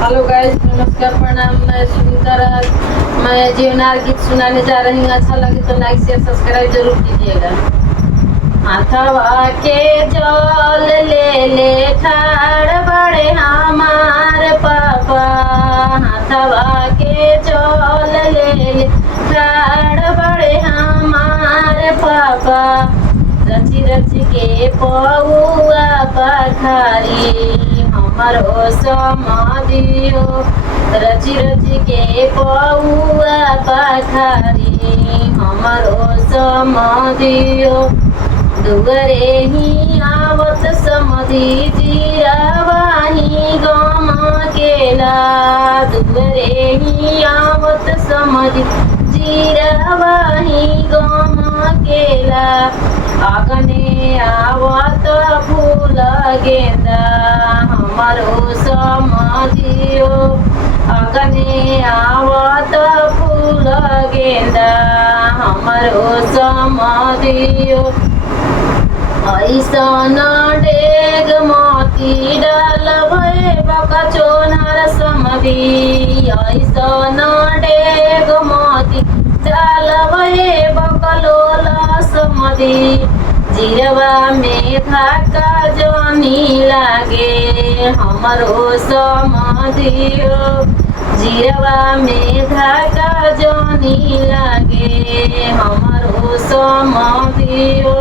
Hello guys, नमस्कार, प्रणाम। मैं सुनीता राज। मैं जीवनार गीत सुनाने जा रही हूँ। अच्छा लगे तो लाइक शेयर सब्सक्राइब जरूर कीजिएगा। हाथवा के जल ले ले ठाड़ बड़े हमार पापा। हाथवा के जल ले ले ठाड़ बड़े हमार पापा। रची रची के पौआ पखारी हमारो समाधियो। रची रची के पौआ पखारी हमारो समाधियो। दुगरे ही आवत समधि जीरावाही गम केला। दुगरे ही आवत समधि जीरावाही गम केला। आगने आवत फूल गेंदा हमारो समाधियो। आगने आवत फूल गेंदा हमारो समाधियो। ऐसन डेग मोती डाल भे बका चोनर समधि। ऐसन डेग मोती डाल भे बकलोल समधि। जीरवा में धाका जनी लागे हमारो समधियो। जीरवा में धाका जनी लागे हमारो समधियो।